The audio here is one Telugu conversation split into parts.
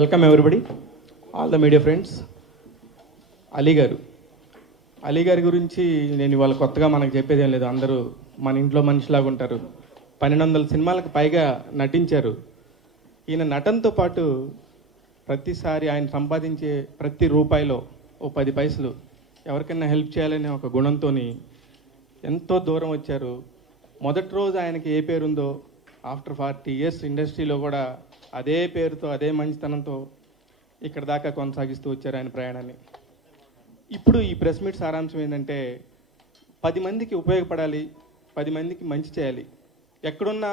Welcome everybody, all the media friends. Ali గారి గురించి నేను ఇవాళ కొత్తగా మనకు చెప్పేది ఏం లేదు. అందరూ మన ఇంట్లో మనిషిలాగా ఉంటారు. 1200 సినిమాలకు పైగా నటించారు. ఈయన నటనతో పాటు ప్రతిసారి ఆయన సంపాదించే ప్రతి రూపాయిలో ఓ 10 పైసలు ఎవరికైనా హెల్ప్ చేయాలనే ఒక గుణంతో ఎంతో దూరం వచ్చారు. మొదటి రోజు ఆయనకి ఏ పేరుందో ఆఫ్టర్ 40 ఇయర్స్ ఇండస్ట్రీలో కూడా అదే పేరుతో అదే మంచితనంతో ఇక్కడ దాకా కొనసాగిస్తూ వచ్చారు ఆయన ప్రయాణాన్ని. ఇప్పుడు ఈ ప్రెస్ మీట్ సారాంశం ఏంటంటే 10 మందికి ఉపయోగపడాలి, 10 మందికి మంచి చేయాలి. ఎక్కడున్నా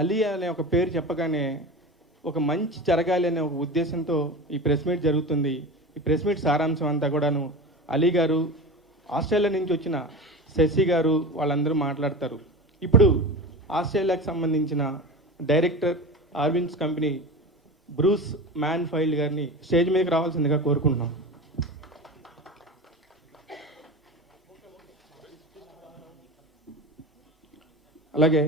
అలీ అనే ఒక పేరు చెప్పగానే ఒక మంచి జరగాలి అనే ఒక ఉద్దేశంతో ఈ ప్రెస్ మీట్ జరుగుతుంది. ఈ ప్రెస్ మీట్ సారాంశం అంతా కూడాను అలీ గారు, ఆస్ట్రేలియా నుంచి వచ్చిన శశి గారు వాళ్ళందరూ మాట్లాడతారు. ఇప్పుడు ఆస్ట్రేలియాకి సంబంధించిన డైరెక్టర్ ఆర్విన్స్ కంపెనీ బ్రూస్ మ్యాన్ఫైల్డ్ గారిని స్టేజ్ మీదకి రావాల్సిందిగా కోరుకుంటున్నాం. అలాగే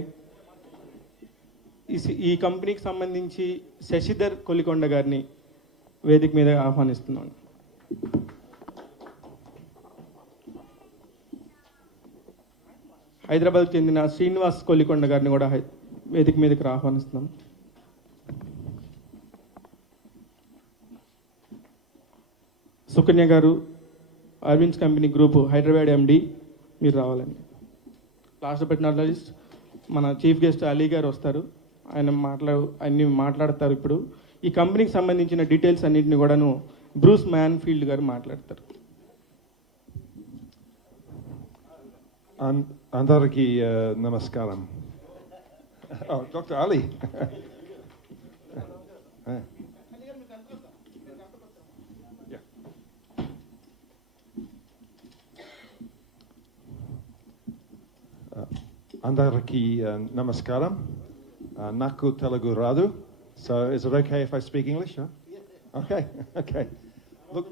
ఈ కంపెనీకి సంబంధించి శశిధర్ కొలికొండ గారిని వేదిక మీద ఆహ్వానిస్తున్నాను. హైదరాబాద్కు చెందిన శ్రీనివాస్ కొలికొండ గారిని కూడా వేదిక మీదకి ఆహ్వానిస్తున్నాం. సుకన్య గారు, అరవింద్ కంపెనీ గ్రూప్ హైదరాబాద్ ఎండి, మీరు రావాలండి. లాస్ట్ బట్ నాట్ లీస్ట్ మన చీఫ్ గెస్ట్ అలీ గారు వస్తారు. ఆయన అన్ని మాట్లాడతారు. ఇప్పుడు ఈ కంపెనీకి సంబంధించిన డీటెయిల్స్ అన్నింటినీ కూడాను బ్రూస్ మ్యాన్ఫీల్డ్ గారు మాట్లాడతారు. అందరికీ నమస్కారం. డాక్టర్ అలీ, అందరికీ నమస్కారం. నాకు తెలుగు రాదు, so is it okay if I speak English? Huh? Okay. Look.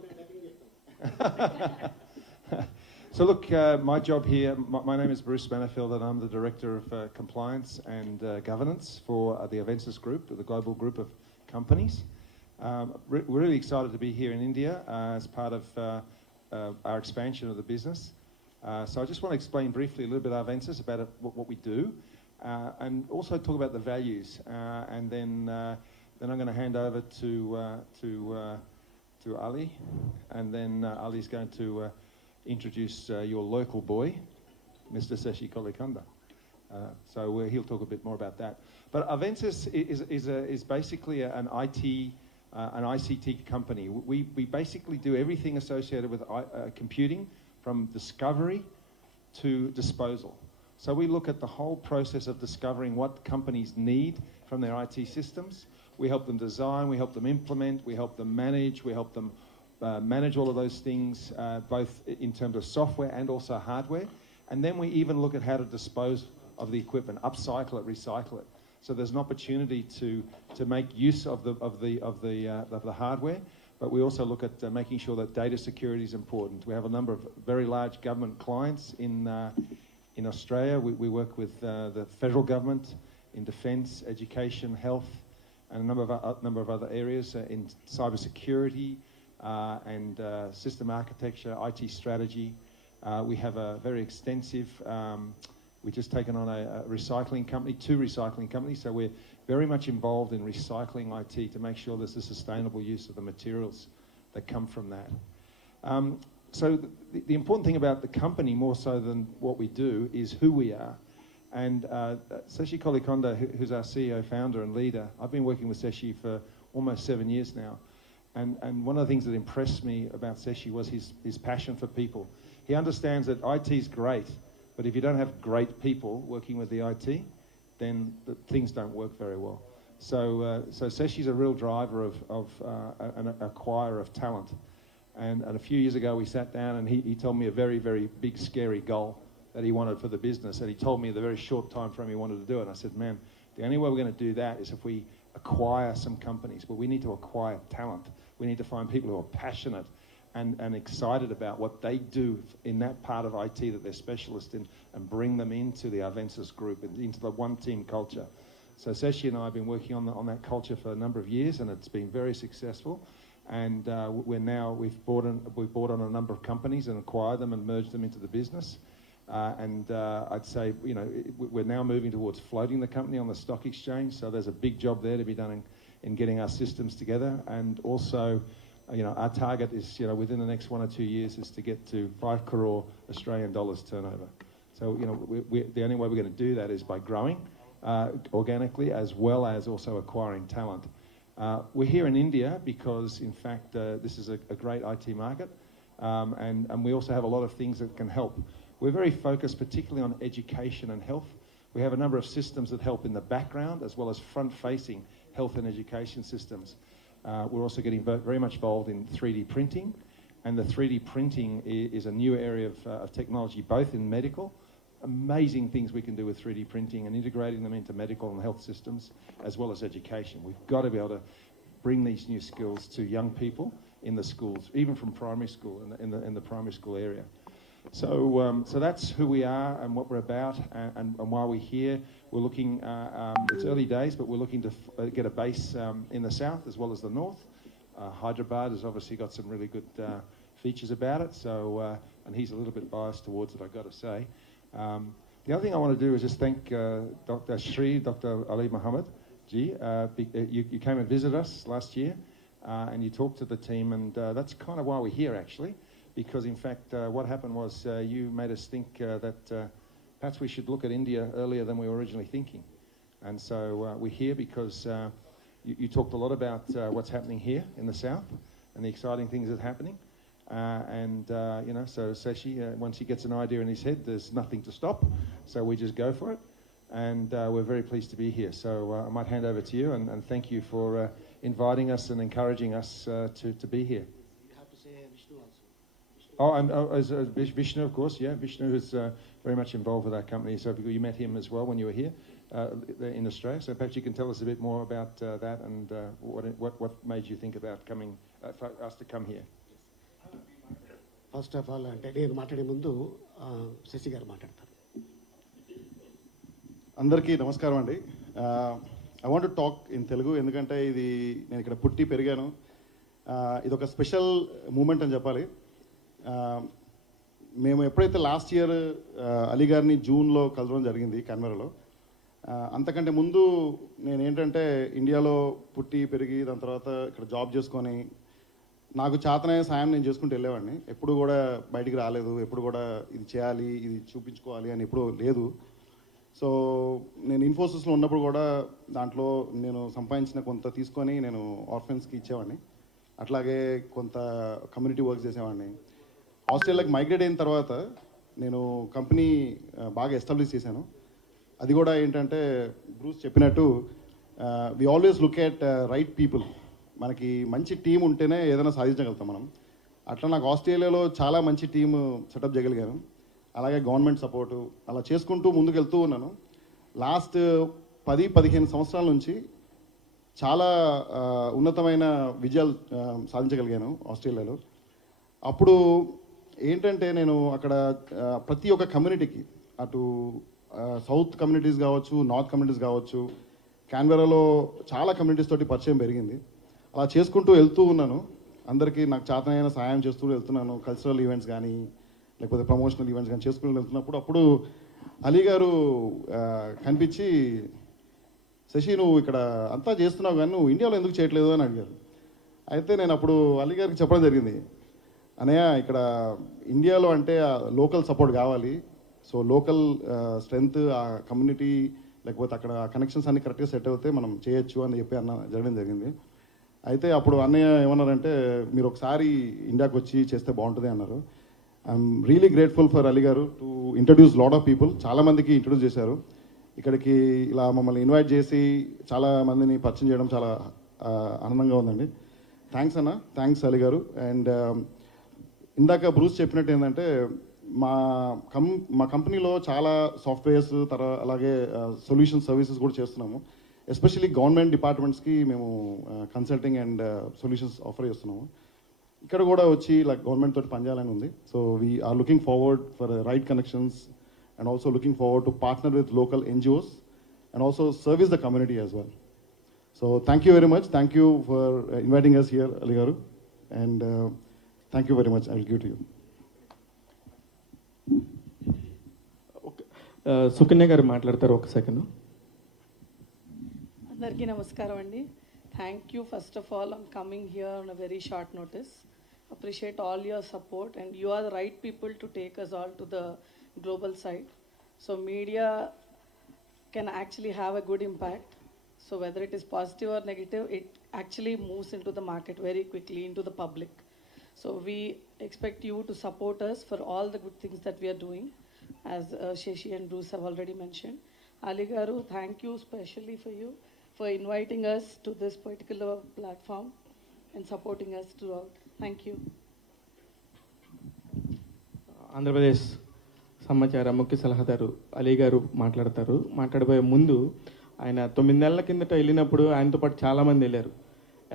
So look, my job here, my name is Bruce Manifield and I'm the Director of Compliance and Governance for the Avensis Group, the global group of companies. We're really excited to be here in India as part of our expansion of the business. So I just want to explain briefly a little bit of Avensis, about what we do, and also talk about the values. And then I'm going to hand over to Ali, and then Ali's going to introduce your local boy, Mr. Seshi Kolikonda. So he'll talk a bit more about that. But Avensis is basically an ICT company. We basically do everything associated with computing, from discovery to disposal. So we look at the whole process of discovering what companies need from their IT systems. We help them design, we help them implement, we help them manage, we help them manage all of those things, both in terms of software and also hardware. And then we even look at how to dispose of the equipment, upcycle it, recycle it. So there's an opportunity to make use of the hardware, but we also look at making sure that data security is important. We have a number of very large government clients in Australia. We work with the federal government in defence, education, health, and a number of other areas in cybersecurity. And system architecture, IT strategy. We have a very extensive, we've just taken on a recycling company, 2 recycling companies, so we're very much involved in recycling IT to make sure there's a sustainable use of the materials that come from that. So the important thing about the company, more so than what we do, is who we are. And Seshi Kolikonda, who's our CEO, founder and leader, I've been working with Seshi for almost 7 years now. And one of the things that impressed me about Seshi was his passion for people. He understands that IT is great, but if you don't have great people working with the IT, then things don't work very well. So Seshi's a real driver of an acquirer of talent. And a few years ago we sat down and he told me a very, very big, scary goal that he wanted for the business. And he told me the very short time frame he wanted to do it. And I said, man, the only way we're going to do that is if we acquire some companies. But we need to acquire talent. We need to find people who are passionate and excited about what they do in that part of IT that they're specialists in, and bring them into the Avensis group and into the one team culture. So Seshi and I have been working on that culture for a number of years, and it's been very successful. And we've brought on a number of companies and acquired them and merged them into the business. I'd say, we're now moving towards floating the company on the stock exchange. So there's a big job there to be done in getting our systems together. And also, our target is, within the next 1 or 2 years is to get to 5 crore Australian dollars turnover. So, the only way we're going to do that is by growing organically, as well as also acquiring talent. We're here in India because, in fact, this is a great IT market, and we also have a lot of things that can help. We're very focused particularly on education and health. We have a number of systems that help in the background, as well as front-facing health and education systems. We're also getting very much involved in 3D printing, and the 3D printing is a new area of technology, both in medical. Amazing things we can do with 3D printing and integrating them into medical and health systems, as well as education. We've got to be able to bring these new skills to young people in the schools, even from primary school, in the primary school area. So that's who we are and what we're about, and why we're here. We're looking, it's early days, but we're looking to get a base in the south as well as the north. Hyderabad has obviously got some really good features about it, so, and he's a little bit biased towards it, I've got to say. The other thing I want to do is just thank Dr. Ali Muhammad Ji. You came and visited us last year, and you talked to the team, and that's kind of why we're here, actually, because in fact what happened was you made us think that perhaps we should look at India earlier than we were originally thinking. And so we're here because you talked a lot about what's happening here in the south and the exciting things that are happening. So Seshi, once he gets an idea in his head, there's nothing to stop. So we just go for it. And we're very pleased to be here. So I might hand over to you, and thank you for inviting us and encouraging us to be here. You have to say Vishnu also. Vishnu. As Vishnu, of course, yeah. Vishnu is very much involved with our company. So you met him as well when you were here in Australia. So perhaps you can tell us a bit more about that and what made you think about coming, for us to come here. First of all అంటే నేను మాట్లాడే ముందు శశి గారు మాట్లాడతారు. అందరికీ నమస్కారం అండి. I want to talk in Telugu, ఎందుకంటే ఇది నేను ఇక్కడ పుట్టి పెరిగాను. ఇది ఒక స్పెషల్ మూమెంట్ అని చెప్పాలి. మేము ఎప్పుడైతే లాస్ట్ ఇయర్ అలీ గారిని జూన్లో కలవడం జరిగింది కెన్బెరాలో, అంతకంటే ముందు నేను ఏంటంటే ఇండియాలో పుట్టి పెరిగి దాని తర్వాత ఇక్కడ జాబ్ చేసుకొని నాకు చేతనయ్యే సాయం నేను చేసుకుంటూ వెళ్ళేవాడిని. ఎప్పుడు కూడా బయటికి రాలేదు, ఎప్పుడు కూడా ఇది చేయాలి, ఇది చూపించుకోవాలి అని ఎప్పుడూ లేదు. సో నేను ఇన్ఫోసిస్లో ఉన్నప్పుడు కూడా దాంట్లో నేను సంపాదించిన కొంత తీసుకొని నేను ఆర్ఫెన్స్కి ఇచ్చేవాడిని. అట్లాగే కొంత కమ్యూనిటీ వర్క్ చేసేవాడిని. ఆస్ట్రేలియాకి మైగ్రేట్ అయిన తర్వాత నేను కంపెనీ బాగా ఎస్టాబ్లిష్ చేశాను. అది కూడా ఏంటంటే బ్రూస్ చెప్పినట్టు we always look at right people. మనకి మంచి టీం ఉంటేనే ఏదైనా సాధించగలుగుతాం మనం. అట్లా నాకు ఆస్ట్రేలియాలో చాలా మంచి టీం సెటప్ చేయగలిగాను. అలాగే గవర్నమెంట్ సపోర్టు అలా చేసుకుంటూ ముందుకు వెళ్తూ ఉన్నాను. లాస్ట్ 10-15 సంవత్సరాల నుంచి చాలా ఉన్నతమైన విజయాలు సాధించగలిగాను ఆస్ట్రేలియాలో. అప్పుడు ఏంటంటే నేను అక్కడ ప్రతి ఒక్క కమ్యూనిటీకి, అటు సౌత్ కమ్యూనిటీస్ కావచ్చు, నార్త్ కమ్యూనిటీస్ కావచ్చు, క్యాన్బెరాలో చాలా కమ్యూనిటీస్ తోటి పరిచయం పెరిగింది. అలా చేసుకుంటూ వెళ్తూ ఉన్నాను. అందరికీ నాకు చేతనైన సహాయం చేస్తూ వెళ్తున్నాను. కల్చరల్ ఈవెంట్స్ కానీ లేకపోతే ప్రమోషనల్ ఈవెంట్స్ కానీ చేసుకుని వెళ్తున్నప్పుడు అప్పుడు అలీ గారు కనిపించి, శశి నువ్వు ఇక్కడ అంతా చేస్తున్నావు కానీ నువ్వు ఇండియాలో ఎందుకు చేయట్లేదు అని అడిగారు. అయితే నేను అప్పుడు అలీ గారికి చెప్పడం జరిగింది, అన్నయ్య ఇక్కడ ఇండియాలో అంటే లోకల్ సపోర్ట్ కావాలి. సో లోకల్ స్ట్రెంగ్త్, ఆ కమ్యూనిటీ లేకపోతే అక్కడ కనెక్షన్స్ అన్ని కరెక్ట్గా సెట్ అవుతే మనం చేయొచ్చు అని చెప్పి జరగడం జరిగింది. అయితే అప్పుడు అన్నయ్య ఏమన్నారంటే, మీరు ఒకసారి ఇండియాకి వచ్చి చేస్తే బాగుంటుంది అన్నారు. I'm really grateful for Ali గారు to introduce lot of people. చాలామందికి ఇంట్రడ్యూస్ చేశారు. ఇక్కడికి ఇలా మమ్మల్ని ఇన్వైట్ చేసి చాలా మందిని పరిచయం చేయడం చాలా ఆనందంగా ఉందండి. థ్యాంక్స్ అన్న, థ్యాంక్స్ అలీ గారు. అండ్ ఇందాక బ్రూస్ చెప్పినట్టు ఏంటంటే మా కంపెనీలో చాలా సాఫ్ట్వేర్స్ అలాగే సొల్యూషన్ సర్వీసెస్ కూడా చేస్తున్నాము. ఎస్పెషల్లీ గవర్నమెంట్ డిపార్ట్మెంట్స్కి మేము కన్సల్టింగ్ అండ్ సొల్యూషన్స్ ఆఫర్ చేస్తున్నాము. ఇక్కడ కూడా వచ్చి లైక్ గవర్నమెంట్ తోటి పనిచేయాలని ఉంది. So we are looking forward for right connections and also looking forward to partner with local NGOs and also service the community as well. So thank you very much. Thank you for inviting us here, Ali Garu, and thank you very much. I will give to you. Sukanya గారు మాట్లాడతారు ఒక సెకండ్. అందరికీ నమస్కారం అండి. Thank you first of all on coming here on a very short notice. Appreciate all your support and you are the right people to take us all to the global side. So media can actually have a good impact. So whether it is positive or negative, it actually moves into the market very quickly, into the public. So we expect you to support us for all the good things that we are doing, as Shashi and Bruce have already mentioned. Ali Garu, thank you specially for inviting us to this particular platform and supporting us throughout. Thank you. Andhra Pradesh సమాచార ముఖ్య సలహాదారు అలీ గారు మాట్లాడతారు. మాట్లాడబోయే ముందు ఆయన 9 నెలల కిందట వెళ్ళినప్పుడు ఆయనతో పాటు చాలామంది వెళ్ళారు.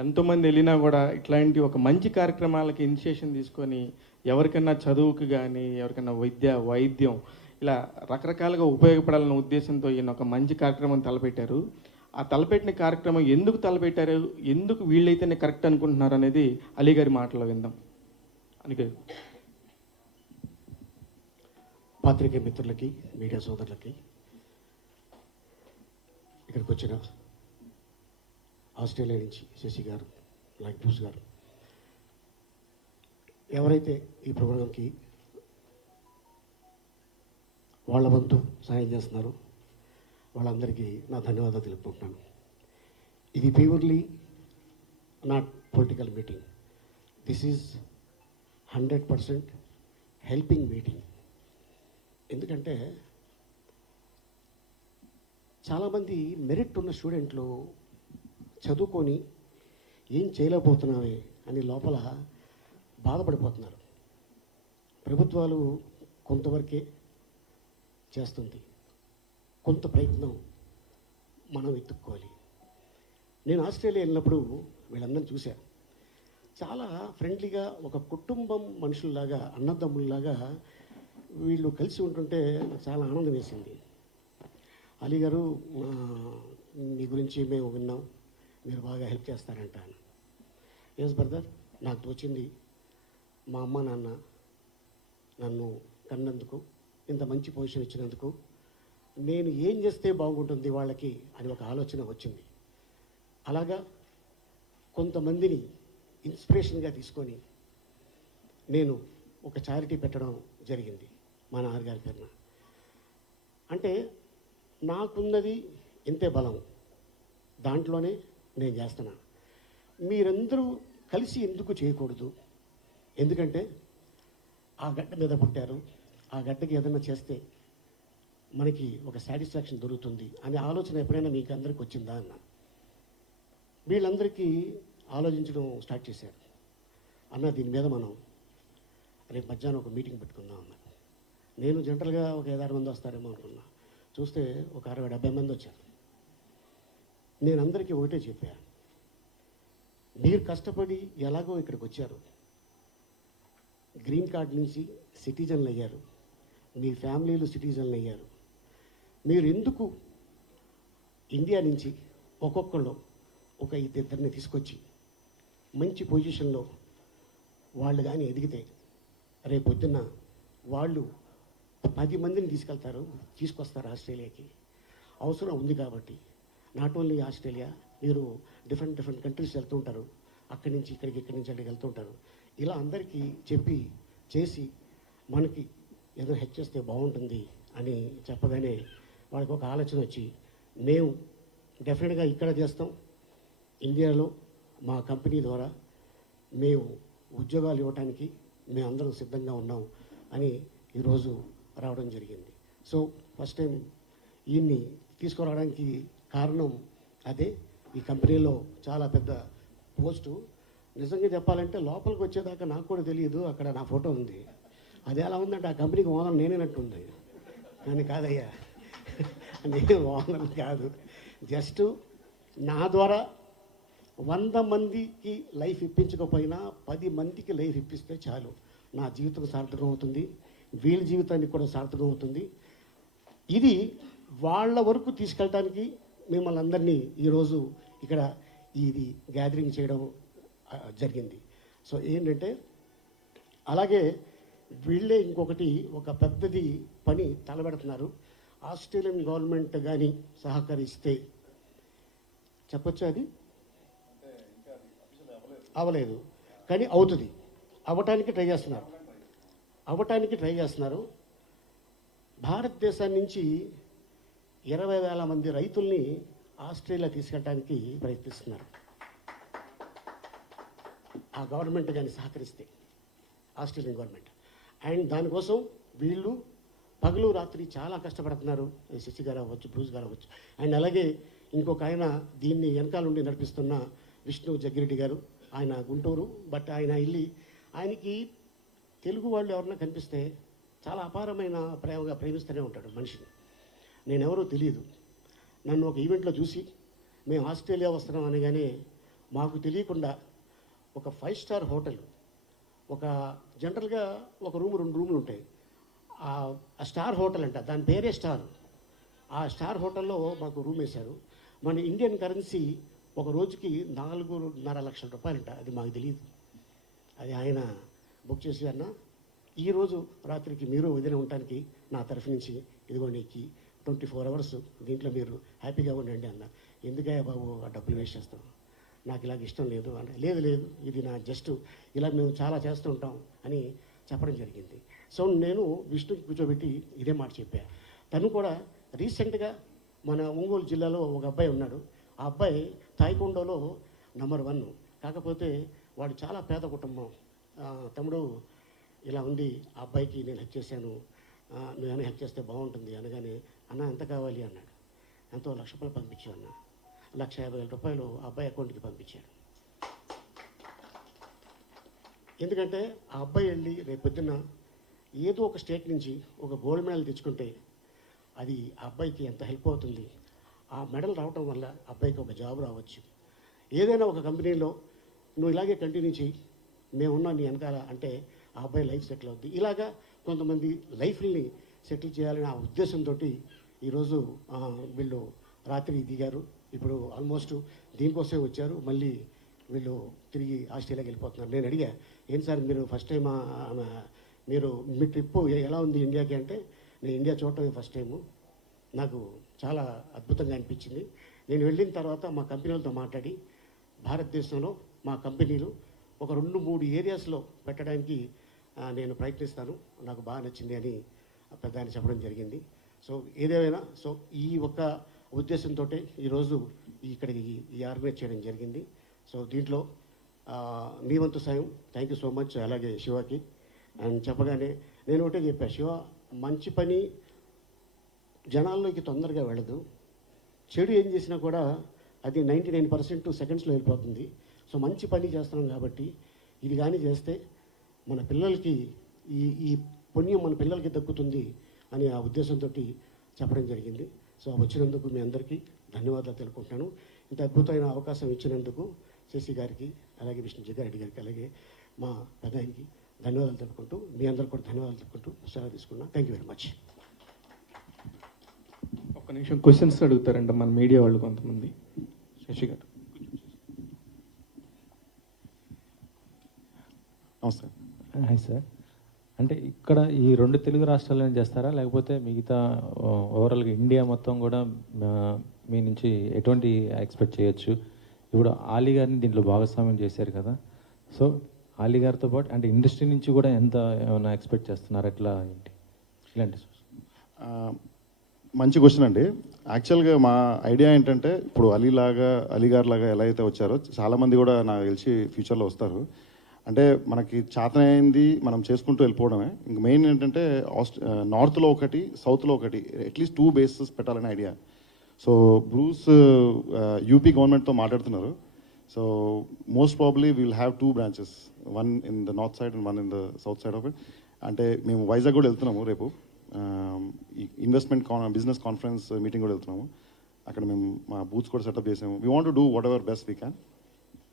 ఎంతోమంది వెళ్ళినా కూడా ఇట్లాంటి ఒక మంచి కార్యక్రమాలకి ఇనిషియేషన్ తీసుకొని ఎవరికైనా చదువుకు కానీ ఎవరికైనా వైద్యం ఇలా రకరకాలుగా ఉపయోగపడాలన్న ఉద్దేశంతో ఈయన ఒక మంచి కార్యక్రమం తలపెట్టారు. ఆ తలపెట్టిన కార్యక్రమం ఎందుకు తలపెట్టారు, ఎందుకు వీళ్ళైతేనే కరెక్ట్ అనుకుంటున్నారు అనేది అలీ గారి మాటలో విందాం. అందుకే పాత్రికేయ మిత్రులకి, మీడియా సోదరులకి, ఇక్కడికి వచ్చిన ఆస్ట్రేలియా నుంచి శశి గారు, లైక్ బ్రూస్ గారు, ఎవరైతే ఈ ప్రోగ్రాంకి వాళ్ళ వంతు సాయం చేస్తున్నారో వాళ్ళందరికీ నా ధన్యవాదాలు తెలుపుకుంటున్నాను. ఇది purely not political meeting. This is 100% helping meeting. ఎందుకంటే చాలామంది మెరిట్ ఉన్న స్టూడెంట్లు చదువుకొని ఏం చేయలేకపోతున్నావే అని లోపల బాధపడిపోతున్నారు. ప్రభుత్వాలు కొంతవరకే చేస్తుంది, కొంత ప్రయత్నం మనం ఎత్తుక్కోవాలి. నేను ఆస్ట్రేలియా వెళ్ళినప్పుడు వీళ్ళందరినీ చూశాను. చాలా ఫ్రెండ్లీగా ఒక కుటుంబం మనుషుల్లాగా, అన్నదమ్ముల్లాగా వీళ్ళు కలిసి ఉంటుంటే నాకు చాలా ఆనందం వేసింది. అలీ గారు, మీ గురించి మేము విన్నాం, మీరు బాగా హెల్ప్ చేస్తారంట. ఎస్ బ్రదర్, నాకు తోచింది మా అమ్మ నాన్న నన్ను కన్నందుకు, ఇంత మంచి పొజిషన్ ఇచ్చినందుకు నేను ఏం చేస్తే బాగుంటుంది వాళ్ళకి అని ఒక ఆలోచన వచ్చింది. అలాగా కొంతమందిని ఇన్స్పిరేషన్గా తీసుకొని నేను ఒక చారిటీ పెట్టడం జరిగింది మా నాన్నగారి పేరున. అంటే నాకున్నది ఇంతే బలం, దాంట్లోనే నేను చేస్తున్నా. మీరందరూ కలిసి ఎందుకు చేయకూడదు? ఎందుకంటే ఆ గడ్డ మీద పుట్టారు, ఆ గడ్డకి ఏదైనా చేస్తే మనకి ఒక సాటిస్ఫాక్షన్ దొరుకుతుంది అనే ఆలోచన ఎప్పుడైనా మీకు అందరికి వచ్చిందా అన్న. వీళ్ళందరికీ ఆలోచించడం స్టార్ట్ చేశారు. అన్న, దీని మీద మనం రేపు మధ్యాహ్నం ఒక మీటింగ్ పెట్టుకుందాం అన్న. నేను జనరల్గా ఒక 5-6 మంది వస్తారేమో అనుకున్నా. చూస్తే ఒక 60-70 మంది వచ్చారు. నేను అందరికీ ఒకటే చెప్పాను, మీరు కష్టపడి ఎలాగో ఇక్కడికి వచ్చారు, గ్రీన్ కార్డ్ నుంచి సిటిజన్లు అయ్యారు, మీ ఫ్యామిలీలు సిటిజన్లు అయ్యారు. మీరు ఎందుకు ఇండియా నుంచి ఒక్కొక్కళ్ళు ఒక 2-3 తీసుకొచ్చి మంచి పొజిషన్లో వాళ్ళు కానీ ఎదిగితే రేపు పొద్దున్న వాళ్ళు 10 మందిని తీసుకొస్తారు ఆస్ట్రేలియాకి. అవసరం ఉంది కాబట్టి నాట్ ఓన్లీ ఆస్ట్రేలియా, మీరు డిఫరెంట్ కంట్రీస్ వెళ్తుంటారు, అక్కడి నుంచి ఇక్కడికి, ఇక్కడి నుంచి అక్కడికి వెళ్తుంటారు. ఇలా అందరికీ చెప్పి చేసి మనకి ఏదో హెల్ప్ చేస్తే బాగుంటుంది అని చెప్పగానే వాళ్ళకి ఒక ఆలోచన వచ్చి, మేము డెఫినెట్గా ఇక్కడ చేస్తాం, ఇండియాలో మా కంపెనీ ద్వారా మేము ఉద్యోగాలు ఇవ్వడానికి మేమందరం సిద్ధంగా ఉన్నాం అని ఈరోజు రావడం జరిగింది. సో ఫస్ట్ టైం ఈయన్ని తీసుకురావడానికి కారణం అదే. ఈ కంపెనీలో చాలా పెద్ద పోస్టు. నిజంగా చెప్పాలంటే లోపలికి వచ్చేదాకా నాకు కూడా తెలియదు, అక్కడ నా ఫోటో ఉంది. అది ఎలా ఉందంటే ఆ కంపెనీకి ఓనర్ నేనేనట్టుంది. కానీ కాదయ్యా, నేను ఓనర్ కాదు. జస్ట్ నా ద్వారా 100 మందికి లైఫ్ ఇప్పించకపోయినా 10 మందికి లైఫ్ ఇప్పిస్తే చాలు, నా జీవితం సార్థకం అవుతుంది, వీళ్ళ జీవితానికి కూడా సార్థకం అవుతుంది. ఇది వాళ్ళ వరకు తీసుకెళ్ళడానికి మిమ్మల్ని అందరినీ ఈరోజు ఇక్కడ ఇది గ్యాదరింగ్ చేయడం జరిగింది. సో ఏంటంటే అలాగే వీళ్ళే ఇంకొకటి ఒక పెద్దది పని తలబెడుతున్నారు. ఆస్ట్రేలియన్ గవర్నమెంట్ కానీ సహకరిస్తే చెప్పొచ్చు, అది అవ్వలేదు కానీ అవుతుంది, అవ్వటానికి ట్రై చేస్తున్నారు. భారతదేశం నుంచి 20,000 మంది రైతుల్ని ఆస్ట్రేలియా తీసుకెళ్ళడానికి ప్రయత్నిస్తున్నారు. ఆ గవర్నమెంట్ కానీ సహకరిస్తే, ఆస్ట్రేలియన్ గవర్నమెంట్. అండ్ దానికోసం వీళ్ళు పగలు రాత్రి చాలా కష్టపడుతున్నారు. శశి గారు అవ్వచ్చు, బ్రూస్ గారు అవ్వచ్చు. అండ్ అలాగే ఇంకొక ఆయన దీన్ని వెనకాల నుండి నడిపిస్తున్న విష్ణు జగ్గిరెడ్డి గారు, ఆయన గుంటూరు. బట్ ఆయన ఆయనకి తెలుగు వాళ్ళు ఎవరన్నా కనిపిస్తే చాలా అపారమైన ప్రేమిస్తూనే ఉంటాడు మనిషిని. నేనెవరో తెలియదు. నన్ను ఒక ఈవెంట్లో చూసి మేము ఆస్ట్రేలియా వస్తున్నాం అనగానే మాకు తెలియకుండా ఒక 5 స్టార్ హోటల్, ఒక జనరల్గా ఒక రూమ్ 2 రూములు ఉంటాయి, ఆ స్టార్ హోటల్ అంట, దాని పేరే స్టార్. ఆ స్టార్ హోటల్లో మాకు రూమ్ వేశారు. మన ఇండియన్ కరెన్సీ ఒక రోజుకి 4.5 లక్షల రూపాయలంట. అది మాకు తెలియదు. అది ఆయన బుక్ చేసి, అన్న ఈరోజు రాత్రికి మీరు వదిన ఉండటానికి నా తరఫు నుంచి ఇదిగోండి 24 అవర్స్ దీంట్లో మీరు హ్యాపీగా ఉండండి అన్న. ఎందుకయ్యా బాబు ఆ డబ్బులు వేస్ట్ చేస్తాం, నాకు ఇలాగ ఇష్టం లేదు అన్న. లేదు ఇది నా జస్ట్ ఇలా మేము చాలా చేస్తూ ఉంటాం అని చెప్పడం జరిగింది. సో నేను విష్ణుకి కూర్చోబెట్టి ఇదే మాట చెప్పా. తను కూడా రీసెంట్గా మన ఒంగోలు జిల్లాలో ఒక అబ్బాయి ఉన్నాడు. ఆ అబ్బాయి తాయికొండలో నంబర్ 1. కాకపోతే వాడు చాలా పేద కుటుంబం. తమ్ముడు ఇలా ఉంది, ఆ అబ్బాయికి నేను హెల్ప్ చేశాను, నువ్వేమైనా హెల్ప్ చేస్తే బాగుంటుంది అనగానే, అన్న ఎంత కావాలి అన్నాడు. ఎంతో 1,00,000 రూపాయలు పంపించాను అన్న. 1,50,000 రూపాయలు ఆ అబ్బాయి అకౌంట్కి పంపించాడు. ఎందుకంటే ఆ అబ్బాయి వెళ్ళి రేపు పొద్దున్న ఏదో ఒక స్టేట్ నుంచి ఒక గోల్డ్ మెడల్ తెచ్చుకుంటే అది ఆ అబ్బాయికి ఎంత హెల్ప్ అవుతుంది. ఆ మెడల్ రావటం వల్ల అబ్బాయికి ఒక జాబ్ రావచ్చు. ఏదైనా ఒక కంపెనీలో నువ్వు ఇలాగే కంటిన్యూ చేయి, మేమున్నా నీ వెనకాల అంటే ఆ అబ్బాయి లైఫ్ సెటిల్ అవుద్ది. ఇలాగా కొంతమంది లైఫ్ని సెటిల్ చేయాలని ఆ ఉద్దేశంతో ఈరోజు వీళ్ళు రాత్రి దిగారు. ఇప్పుడు ఆల్మోస్ట్ దీనికోసమే వచ్చారు. మళ్ళీ వీళ్ళు తిరిగి ఆస్ట్రేలియాకి వెళ్ళిపోతున్నారు. నేను అడిగా, ఏం సార్ మీరు ఫస్ట్ టైం మీరు మీ ట్రిప్ ఎలా ఉంది ఇండియాకి అంటే, నేను ఇండియా చూడటమే ఫస్ట్ టైము, నాకు చాలా అద్భుతంగా అనిపించింది. నేను వెళ్ళిన తర్వాత మా కంపెనీలతో మాట్లాడి భారతదేశంలో మా కంపెనీలు ఒక 2-3 ఏరియాస్లో పెట్టడానికి నేను ప్రయత్నిస్తాను, నాకు బాగా నచ్చింది అని పెద్ద ఆయన చెప్పడం జరిగింది. సో ఏదేమైనా సో ఈ ఒక్క ఉద్దేశంతో ఈరోజు ఇక్కడికి ఈ ఆర్గనైజ్ చేయడం జరిగింది. సో దీంట్లో మీ వంతు సాయం థ్యాంక్ యూ సో మచ్. అలాగే శివకి అండ్ చెప్పగానే నేను ఒకటే చెప్పా, శివ మంచి పని జనాల్లోకి తొందరగా వెళ్ళదు, చెడు ఏం చేసినా కూడా అది 99% సెకండ్స్లో వెళ్ళిపోతుంది. సో మంచి పని చేస్తున్నాం కాబట్టి ఇది కానీ చేస్తే మన పిల్లలకి ఈ పుణ్యం మన పిల్లలకి దక్కుతుంది అని ఆ ఉద్దేశంతో చెప్పడం జరిగింది. సో వచ్చినందుకు మీ అందరికీ ధన్యవాదాలు తెలుపుకుంటున్నాను. ఇంత అద్భుతమైన అవకాశం ఇచ్చినందుకు శశి గారికి, అలాగే విష్ణు జగ్గారెడ్డి గారికి, అలాగే మా పెదానికి ధన్యవాదాలు తెలుపుకుంటూ, మీ అందరికి కూడా ధన్యవాదాలు తెలుపుకుంటూ సెలవు తీసుకున్నా. Thank you very much. ఒక్క నిమిషం క్వశ్చన్స్ అడుగుతారంట మన మీడియా వాళ్ళు కొంతమంది. శశి గారు. నమస్తే. Hi sir. అంటే ఇక్కడ ఈ 2 తెలుగు రాష్ట్రాలను చేస్తారా, లేకపోతే మిగతా ఓవరాల్గా ఇండియా మొత్తం కూడా మీ నుంచి ఎటువంటి ఎక్స్పెక్ట్ చేయొచ్చు? ఇప్పుడు ఆలీ గారిని దీంట్లో భాగస్వామ్యం చేశారు కదా, సో ఆలీ గారితో పాటు అంటే ఇండస్ట్రీ నుంచి కూడా ఎంత ఏమైనా ఎక్స్పెక్ట్ చేస్తున్నారు, ఎట్లా ఏంటి ఇలాంటి? మంచి క్వశ్చన్ అండి. యాక్చువల్గా మా ఐడియా ఏంటంటే, ఇప్పుడు అలీ గారు లాగా ఎలా అయితే వచ్చారో చాలామంది కూడా నాకు తెలిసి ఫ్యూచర్లో వస్తారు. అంటే మనకి చేతనైంది మనం చేసుకుంటూ వెళ్ళిపోవడమే. ఇంక మెయిన్ ఏంటంటే నార్త్లో ఒకటి, సౌత్లో ఒకటి, అట్లీస్ట్ 2 బేసెస్ పెట్టాలనే ఐడియా. సో బ్రూస్ యూపీ గవర్నమెంట్తో మాట్లాడుతున్నారు. So most probably will have 2 branches, one in the north side and one in the south side of it. అంటే మేము వైజాగ్ కూడా వెళ్తున్నాము రేపు, ఈ ఇన్వెస్ట్మెంట్ బిజినెస్ కాన్ఫరెన్స్ మీటింగ్ కూడా వెళ్తున్నాము. అక్కడ మేము మా బూత్స్ కూడా సెటప్ చేసాము. We want to do what ever best we can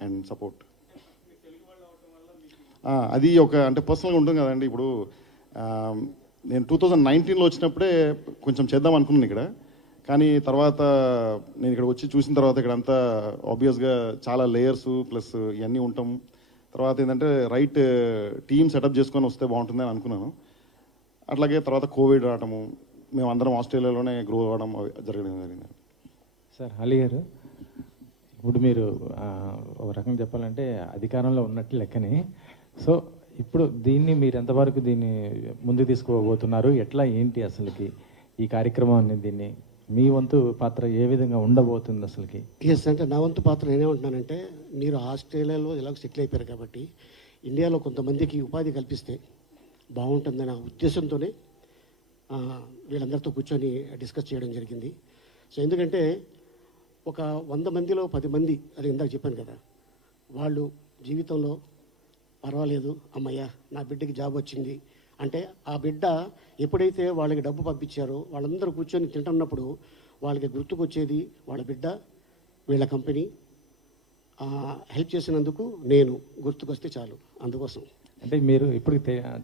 and support. అది ఒక అంటే పర్సనల్గా ఉంటుంది కదండి. ఇప్పుడు నేను 2019లో వచ్చినప్పుడే కొంచెం చేద్దాం అనుకున్నాను ఇక్కడ. కానీ తర్వాత నేను ఇక్కడ వచ్చి చూసిన తర్వాత ఇక్కడ అంతా ఆబ్వియస్గా చాలా లేయర్స్ ప్లస్ ఇవన్నీ ఉంటాం. తర్వాత ఏంటంటే రైట్ టీమ్ సెటప్ చేసుకొని వస్తే బాగుంటుందని అనుకున్నాను. అట్లాగే తర్వాత కోవిడ్ రావటము, మేము అందరం ఆస్ట్రేలియాలోనే గ్రో అవ్వడం జరిగింది. సార్ అలీ గారు, ఇప్పుడు మీరు ఒక రకంగా చెప్పాలంటే అధికారంలో ఉన్నట్టు లెక్కని. సో ఇప్పుడు దీన్ని మీరు ఎంతవరకు దీన్ని ముందు తీసుకోబోతున్నారు, ఎట్లా ఏంటి అసలుకి ఈ కార్యక్రమాన్ని, దీన్ని మీ వంతు పాత్ర ఏ విధంగా ఉండబోతుంది అసలుకి? ఎస్, అంటే నా వంతు పాత్ర నేనేమంటున్నానంటే, మీరు ఆస్ట్రేలియాలో ఎలాగో సెటిల్ అయిపోయారు కాబట్టి ఇండియాలో కొంతమందికి ఉపాధి కల్పిస్తే బాగుంటుందనే ఉద్దేశంతోనే వీళ్ళందరితో కూర్చొని డిస్కస్ చేయడం జరిగింది. సో ఎందుకంటే ఒక 100 మందిలో 10 మంది, అది ఇందాక చెప్పాను కదా, వాళ్ళు జీవితంలో పర్వాలేదు అమ్మయ్య నా బిడ్డకి జాబ్ వచ్చింది అంటే, ఆ బిడ్డ ఎప్పుడైతే వాళ్ళకి డబ్బు పంపించారో వాళ్ళందరూ కూర్చొని తింటున్నప్పుడు వాళ్ళకి గుర్తుకొచ్చేది వాళ్ళ బిడ్డ, వీళ్ళ కంపెనీ హెల్ప్ చేసినందుకు నేను గుర్తుకొస్తే చాలు. అందుకోసం అంటే మీరు ఇప్పుడు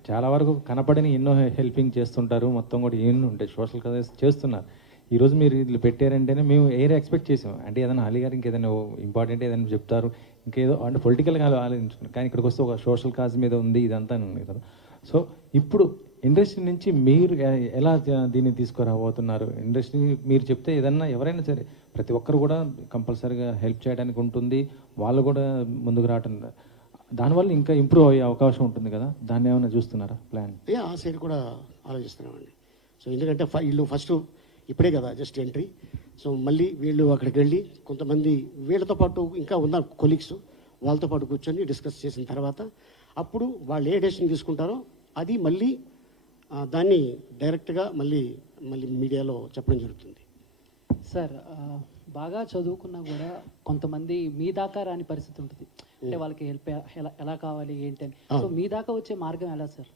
చాలా వరకు కనపడని ఎన్నో హెల్పింగ్ చేస్తుంటారు, మొత్తం కూడా ఎన్నో ఉంటాయి, సోషల్ కాజెస్ చేస్తున్నారు. ఈరోజు మీరు ఇట్లా పెట్టారంటేనే మేము ఎక్స్పెక్ట్ చేసాం, అంటే ఏదైనా అలీ గారు ఇంకేదైనా ఇంపార్టెంట్ ఏదైనా చెప్తారు, ఇంకేదో అంటే పొలిటికల్గా ఆలోచించుకున్నారు. కానీ ఇక్కడికి వస్తే ఒక సోషల్ కాజ్ మీద ఉంది ఇదంతా ఉంది కదా. సో ఇప్పుడు ఇండస్ట్రీ నుంచి మీరు ఎలా దీన్ని తీసుకురాబోతున్నారు? ఇండస్ట్రీ మీరు చెప్తే ఏదన్నా ఎవరైనా సరే ప్రతి ఒక్కరు కూడా కంపల్సరీగా హెల్ప్ చేయడానికి ఉంటుంది, వాళ్ళు కూడా ముందుకు రావటం, దానివల్ల ఇంకా ఇంప్రూవ్ అయ్యే అవకాశం ఉంటుంది కదా, దాన్ని ఏమైనా చూస్తున్నారా ప్లాన్? ఆ సైడ్ కూడా ఆలోచిస్తున్నామండి. సో ఎందుకంటే వీళ్ళు ఫస్ట్ ఇప్పుడే కదా జస్ట్ ఎంట్రీ. సో మళ్ళీ వీళ్ళు అక్కడికి వెళ్ళి కొంతమంది వీళ్ళతో పాటు ఇంకా ఉన్న కొలీగ్స్ వాళ్ళతో పాటు కూర్చొని డిస్కస్ చేసిన తర్వాత అప్పుడు వాళ్ళు ఏ డెసిషన్ తీసుకుంటారో అది మళ్ళీ దాన్ని డైరెక్ట్గా మళ్ళీ మీడియాలో చెప్పడం జరుగుతుంది. సార్, బాగా చదువుకున్నా కూడా కొంతమంది మీ దాకా రాని పరిస్థితి ఉంటుంది, అంటే వాళ్ళకి హెల్ప్ ఎలా కావాలి ఏంటని. సో మీ దాకా వచ్చే మార్గం ఎలా సార్?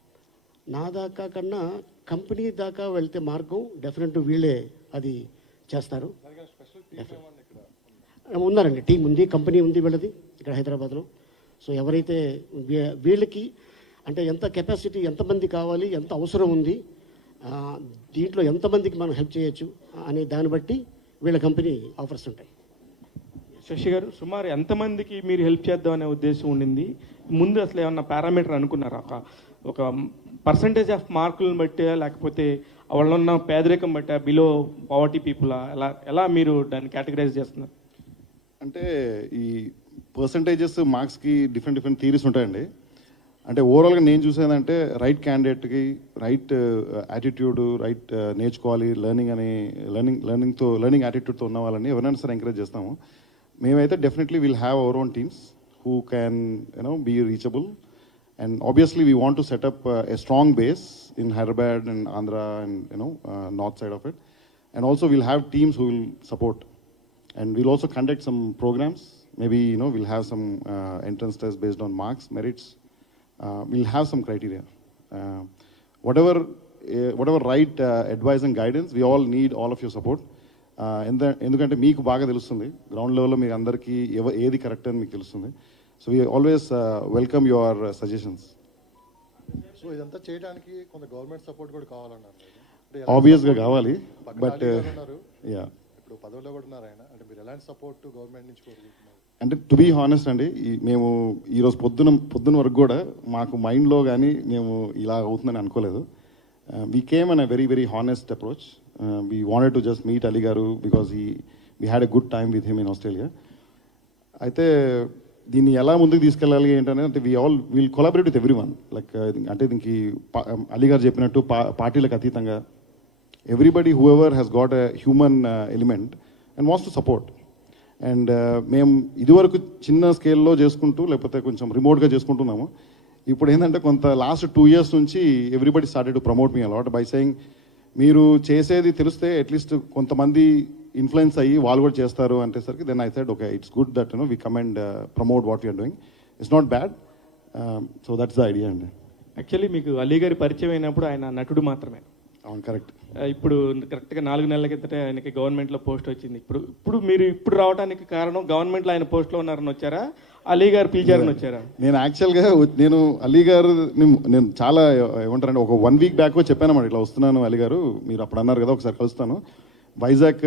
నా దాకా కన్నా కంపెనీ దాకా వెళ్తే మార్గం డెఫినెట్ వీళ్ళే అది చేస్తారు. ఉన్నారండి, టీం ఉంది, కంపెనీ ఉంది వీళ్ళది ఇక్కడ హైదరాబాద్లో. సో ఎవరైతే వీళ్ళకి అంటే ఎంత కెపాసిటీ, ఎంతమంది కావాలి, ఎంత అవసరం ఉంది, దీంట్లో ఎంతమందికి మనం హెల్ప్ చేయొచ్చు అనే దాన్ని బట్టి వీళ్ళ కంపెనీ ఆఫర్స్ ఉంటాయి. శశి గారు, సుమారు ఎంతమందికి మీరు హెల్ప్ చేద్దాం అనే ఉద్దేశం ఉండింది? ముందు అసలు ఏమన్నా పారామీటర్ అనుకున్నారా? ఒక పర్సంటేజ్ ఆఫ్ మార్కులను బట్టి, లేకపోతే వాళ్ళు ఉన్న పేదరికం బట్టి, బిలో పావర్టీ పీపుల్, ఎలా మీరు దాన్ని కేటగరైజ్ చేస్తున్నారు? అంటే ఈ పర్సంటేజెస్ మార్క్స్కి డిఫరెంట్ థియరీస్ ఉంటాయండి. అంటే ఓవరాల్గా నేను చూసేదంటే రైట్ క్యాండిడేట్కి రైట్ యాటిట్యూడ్, రైట్ నేర్చుకోవాలి, లెర్నింగ్ యాటిట్యూడ్తో ఉన్న వాళ్ళని ఎవరైనా సరే ఎంకరేజ్ చేస్తాము. మేమైతే definitely will have our own teams who can be reachable. And obviously we want to set up a strong base in Hyderabad and Andhra and north side of it. And also we'll have teams who will support. And we'll also conduct some programs. Maybe we'll have some entrance tests based on marks, merits. We'll have some criteria. Whatever right advice and guidance, we all need all of your support. ఎందుకంటే మీకు బాగా తెలుస్తుంది, గ్రౌండ్ లెవెల్లో మీకు అందరికీ ఏది కరెక్ట్ అని మీకు తెలుస్తుంది. So we always welcome your suggestions. So ఇదంతా చేయడానికి కొంత గవర్నమెంట్ సపోర్ట్ కూడా కావాలన్నారు. ఆబ్వియస్గా కావాలి, బట్ ఇప్పుడు పదవిలో కూడా ఉన్నారు ఆయన, అంటే మీరు ఎలాంటి సపోర్ట్ గవర్నమెంట్ నుంచి కోరుకుంటున్నారు? అంటే టు బీ హానెస్ట్ అండి, మేము ఈరోజు పొద్దున వరకు కూడా మాకు మైండ్లో కానీ మేము ఇలా అవుతుందని అనుకోలేదు. We came on a very honest approach. We wanted to just meet Ali గారు because we had a good time with him in Australia. అయితే దీన్ని ఎలా ముందుకు తీసుకెళ్ళాలి ఏంటనే అంటే we'll collaborate with everyone. Like అంటే దీనికి అలీ గారు చెప్పినట్టు పార్టీలకు అతీతంగా everybody who ever has got a human element and wants to support. And మేము ఇదివరకు చిన్న స్కేల్లో చేసుకుంటూ లేకపోతే కొంచెం రిమోట్గా చేసుకుంటున్నాము. ఇప్పుడు ఏంటంటే కొంత లాస్ట్ 2 years నుంచి everybody started to promote me a lot by saying, మీరు చేసేది తెలిస్తే అట్లీస్ట్ కొంతమంది ఇన్ఫ్లుయెన్స్ అయ్యి వాళ్ళు కూడా చేస్తారు అంటేసరికి then I said okay, it's good that we come and promote what you are doing. It's not bad. So that's the idea అండి. యాక్చువల్లీ మీకు అలీ గారి పరిచయం అయినప్పుడు ఆయన నటుడు మాత్రమే. అవును, కరెక్ట్. ఇప్పుడు కరెక్ట్గా 4 నెలల కిందటే ఆయనకి గవర్నమెంట్లో పోస్ట్ వచ్చింది. ఇప్పుడు రావడానికి కారణం గవర్నమెంట్లో ఆయన పోస్ట్లో ఉన్నారని వచ్చారా, అలీ గారు పిలిచారని వచ్చారా? నేను యాక్చువల్గా అలీ గారు నేను చాలా ఏమంటారంటే ఒక 1 week బ్యాక్ చెప్పానమాట, ఇట్లా వస్తున్నాను అలీ గారు, మీరు అప్పుడు అన్నారు కదా ఒకసారి కలుస్తాను. వైజాగ్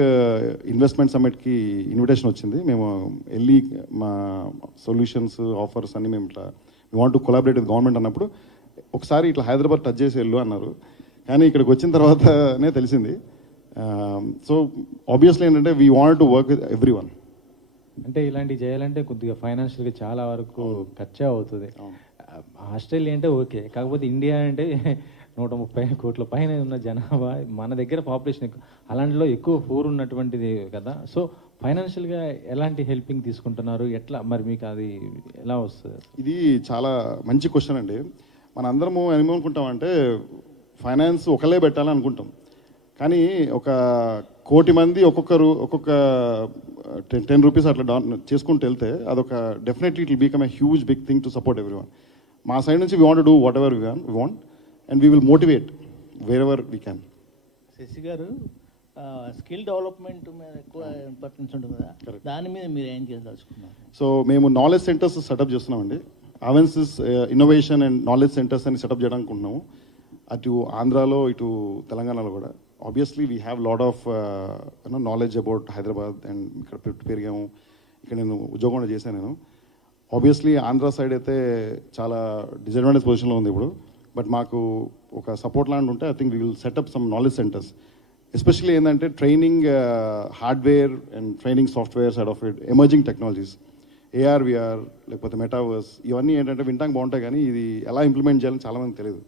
ఇన్వెస్ట్మెంట్ సమ్మిట్కి ఇన్విటేషన్ వచ్చింది. మేము వెళ్ళి మా సొల్యూషన్స్ ఆఫర్స్ అన్నీ మేము ఇట్లా we want to collaborate with government అన్నప్పుడు ఒకసారి ఇట్లా హైదరాబాద్ టచ్ చేసి వెళ్ళు అన్నారు. కానీ ఇక్కడికి వచ్చిన తర్వాతనే తెలిసింది. సో ఆబ్వియస్లీ ఏంటంటే we want to work with every one. అంటే ఇలాంటివి చేయాలంటే కొద్దిగా ఫైనాన్షియల్గా చాలా వరకు ఖర్చు అవుతుంది. ఆస్ట్రేలియా అంటే ఓకే, కాకపోతే ఇండియా అంటే 130 కోట్ల పైన ఉన్న జనాభా, మన దగ్గర పాపులేషన్ ఎక్కువ, అలాంటిలో ఎక్కువ పూర్ ఉన్నటువంటిది కదా. సో ఫైనాన్షియల్గా ఎలాంటి హెల్పింగ్ తీసుకుంటున్నారు, ఎట్లా మరి మీకు అది ఎలా వస్తుంది? ఇది చాలా మంచి క్వశ్చన్ అండి. మన అందరము ఏమనుకుంటామంటే ఫైనాన్స్ ఒకళ్ళే పెట్టాలని అనుకుంటాం. కానీ ఒక 1 కోటి మంది ఒక్కొక్కరు ఒక్కొక్క 10 రూపీస్ అట్లా డౌన్ చేసుకుంటూ వెళ్తే అదొక definitely it will become a huge big thing to support every one. మా సైడ్ నుంచి we want do whatever we want and we will motivate wherever we can. Shashi గారు, స్కిల్ డెవలప్మెంట్ మీద ఎక్కువ ఇంపార్టెన్స్ ఉంటుంది కదా, దాని మీద మీరు ఏం చేయదలుచుకున్నారు? సో మేము నాలెడ్జ్ సెంటర్స్ సెటప్ చేస్తున్నామండి. అవెన్సిస్ ఇన్నోవేషన్ అండ్ నాలెడ్జ్ సెంటర్స్ అని సెటప్ చేయడానికి ఉంటున్నాము. అటు ఆంధ్రాలో ఇటు తెలంగాణలో కూడా. Obviously we have lot of knowledge about Hyderabad and ఇక్కడ పెరిగాము, ఇక్కడ నేను ఉద్యోగం కూడా చేశాను నేను. ఆబ్వియస్లీ ఆంధ్ర సైడ్ అయితే చాలా డిసడ్వాంటేజ్ పొజిషన్లో ఉంది ఇప్పుడు. బట్ మాకు ఒక సపోర్ట్ లాంటి ఉంటే I think we will set up some knowledge centres. Especially ఏంటంటే training hardware and training software side of it, emerging technologies, AR VR లేకపోతే మెటావర్స్, ఇవన్నీ ఏంటంటే వింటానికి బాగుంటాయి కానీ ఇది ఎలా ఇంప్లిమెంట్ చేయాలని చాలామందికి తెలియదు.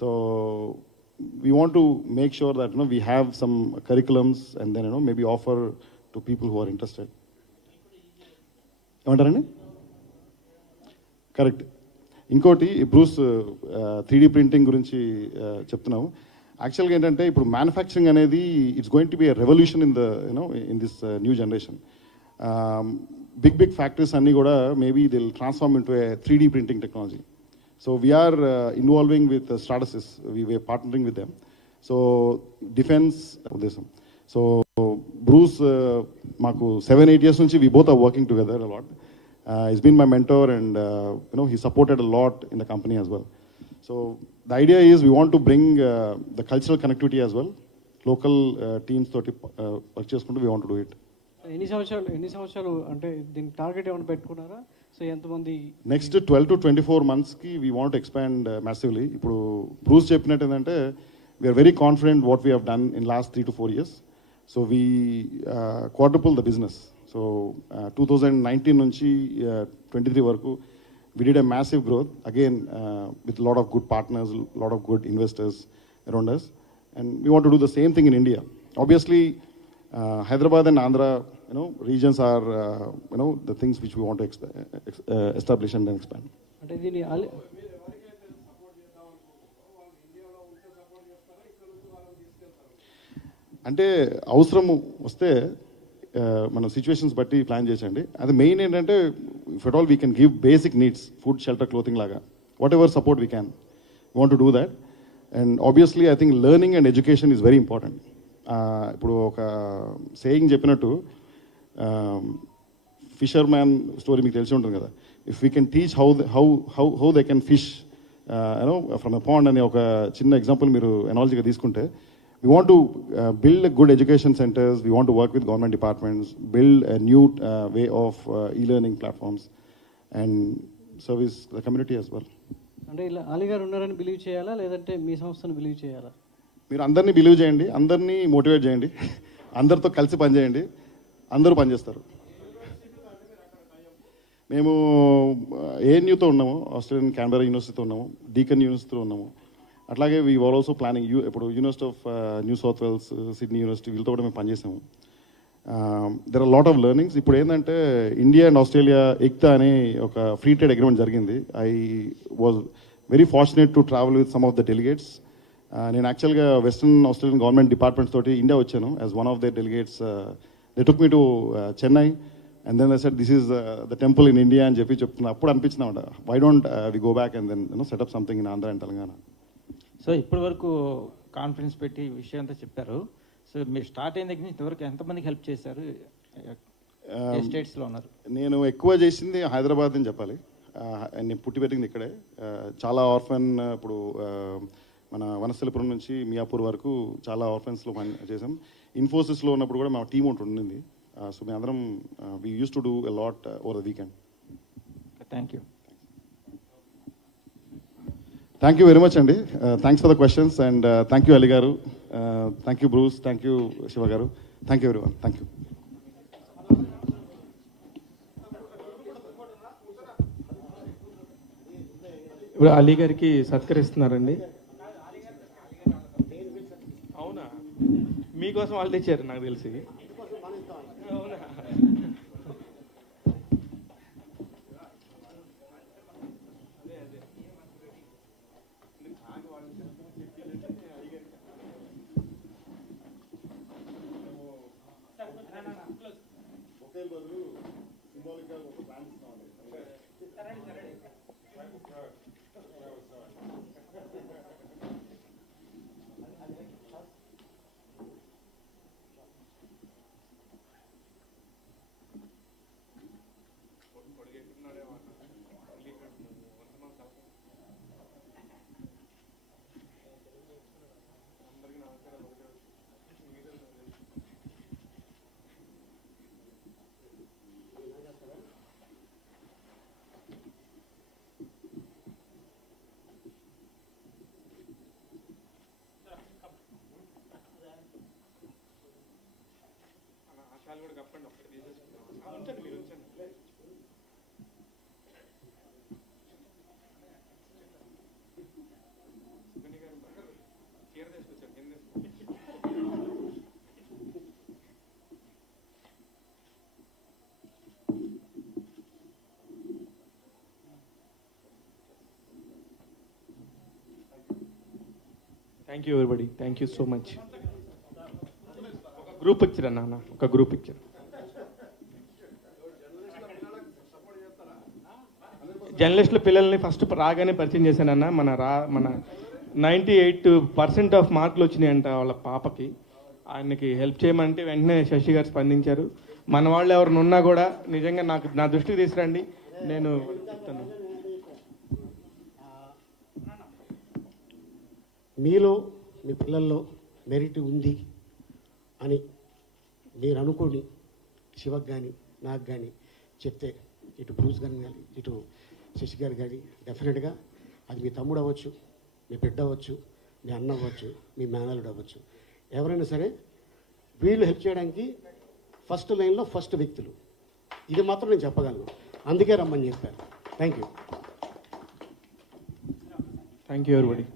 So we want to make sure that we have some curriculums and then maybe offer to people who are interested. ఏమంటారండి? కరెక్ట్. ఇంకోటి బ్రూస్ 3D ప్రింటింగ్ గురించి చెప్తున్నాము. యాక్చువల్గా ఏంటంటే ఇప్పుడు మ్యానుఫ్యాక్చరింగ్ అనేది it's going to be a revolution in this new generation. Big factories అన్నీ కూడా maybe will transform into a 3D printing technology. So we are involving with Stratasys. We were partnering with them. So defense uddesham. So Bruce maku 7-8 years nunchi we both are working together a lot. He's been my mentor and he supported a lot in the company as well. So the idea is we want to bring the cultural connectivity as well. Local teams toti work cheskuntu we want to do it. ఎన్ని సంవత్సరాలు అంటే దీని టార్గెట్ ఏమైనా పెట్టుకున్నారా? సో ఎంతమంది? నెక్స్ట్ 12 to 24 monthsకి వీ వాంట్ ఎక్స్పాండ్ మ్యాసివ్లీ. ఇప్పుడు బ్రూస్ చెప్పినట్టు ఏంటంటే we are very confident what we have done in last 3 to 4 years. So we quadruple the business. So 2019 నుంచి 23 వరకు we did a massive growth again with a lot of good partners, a lot of good investors around us, and we want to do the same thing in India. Obviously Hyderabad and Andhra regions are the things which we want to establish and then expand. అంటే దీని అంటే అవసరం వస్తే మనం సిచ్యువేషన్స్ బట్టి ప్లాన్ చేసండి. అది మెయిన్ ఏంటంటే if at all we can give basic needs, food, shelter, clothing లాగా whatever support we can, we want to do that. And obviously I think learning and education is very important. ఇప్పుడు ఒక సేయింగ్ చెప్పినట్టు ఫిషర్ మ్యాన్ స్టోరీ మీకు తెలిసి ఉంటుంది కదా. If we can teach how they can fish from a pond అనే ఒక చిన్న ఎగ్జాంపుల్ మీరు ఎనాలజీగా తీసుకుంటే, we want to build a good education centers, we want to work with government departments, build a new way of e-learning platforms and service the community as well. అంటే ఇలా అలీ గారు ఉన్నారని బిలీవ్ చేయాలా లేదంటే మీ సంస్థను బిలీవ్ చేయాలా? మీరు అందరినీ బిలీవ్ చేయండి, అందరినీ మోటివేట్ చేయండి, అందరితో కలిసి పనిచేయండి, అందరూ పనిచేస్తారు. మేము ఏఎన్యూతో ఉన్నాము, ఆస్ట్రేలియన్ క్యాన్బెరా యూనివర్సిటీతో ఉన్నాము, డీకన్ యూనివర్సిటీతో ఉన్నాము. అట్లాగే వీ ఆర్ ఆల్సో ప్లానింగ్ ఇప్పుడు university of New South Wales, Sydney university వీళ్ళతో కూడా మేము పనిచేసాము. There are lot of learnings. ఇప్పుడు ఏంటంటే ఇండియా అండ్ ఆస్ట్రేలియా ఎక్తా అనే ఒక ఫ్రీ ట్రేడ్ అగ్రిమెంట్ జరిగింది. I was very fortunate to travel with some of the delegates. నేను యాక్చువల్గా వెస్టర్న్ ఆస్ట్రేలియన్ గవర్నమెంట్ డిపార్ట్మెంట్స్ తోటి ఇండియా వచ్చాను as one of the delegates. They took me to Chennai and then they said this is the temple in India అని చెప్తున్నా. అప్పుడు అనిపించిందన్నమాట, why don't we go back and then set up something in Andhra and Telangana. So ఇప్పటి వరకు కాన్ఫరెన్స్ పెట్టి విషయం అంతా చెప్పారు. సో మీరు స్టార్ట్ అయిన దగ్గర నుంచి ఇంతవరకు ఎంతమందికి హెల్ప్ చేశారు? స్టేట్స్లో ఉన్నారు. నేను ఎక్కువ చేసింది హైదరాబాద్ అని చెప్పాలి. నేను పుట్టి పెట్టింది ఇక్కడే. చాలా ఆర్ఫన్ ఇప్పుడు మన వనస్థలిపురం నుంచి మియాపూర్ వరకు చాలా ఆర్ఫెన్స్లో చేసాం. ఇన్ఫోసిస్లో ఉన్నప్పుడు కూడా మా టీం ఒకటి ఉండింది. సో మేము అందరం we use to do a lot over the weekend. Thank you. Thank you very much అండి. Thanks for the questions and thank you Ali గారు, thank you Bruce, thank you Shiva గారు, thank you everyone. Thank you. ఇప్పుడు అలీ గారికి సత్కరిస్తున్నారండి. అవునా, మీకోసం వాళ్ళు తెచ్చారు నాకు తెలిసి. అవునా, కూడా కప్పండి, ఒక్కటి తీసేసుకుంటాం. ఉంచండి, మీరు ఉంచండి. చీర తీసుకొచ్చారు, కింద thank you everybody, thank you so much. Group picture అన్న, ఒక గ్రూప్ పిక్చర్. జర్నలిస్టుల పిల్లల్ని ఫస్ట్ రాగానే పరిచయం చేశానన్న. మన 98% ఆఫ్ మార్కులు వచ్చినాయంట వాళ్ళ పాపకి. ఆయనకి హెల్ప్ చేయమంటే వెంటనే శశి గారు స్పందించారు. మన వాళ్ళు ఎవరిని ఉన్నా కూడా నిజంగా నా దృష్టికి తీసుకురండి, నేను చెప్తాను. మీలో మీ పిల్లల్లో మెరిట్ ఉంది అని మీరు అనుకోని శివకు కానీ నాకు కానీ చెప్తే, ఇటు బ్రూస్ గారిని కానీ ఇటు శశి గారు కానీ డెఫినెట్గా అది మీ తమ్ముడు అవ్వచ్చు, మీ బిడ్డ అవ్వచ్చు, మీ అన్న అవ్వచ్చు, మీ మేనల్లుడు అవ్వచ్చు, ఎవరైనా సరే వీళ్ళు హెల్ప్ చేయడానికి ఫస్ట్ లైన్లో ఫస్ట్ వ్యక్తులు. ఇది మాత్రం నేను చెప్పగలను, అందుకే రమ్మని చెప్పాను. Thank you. Thank you everybody.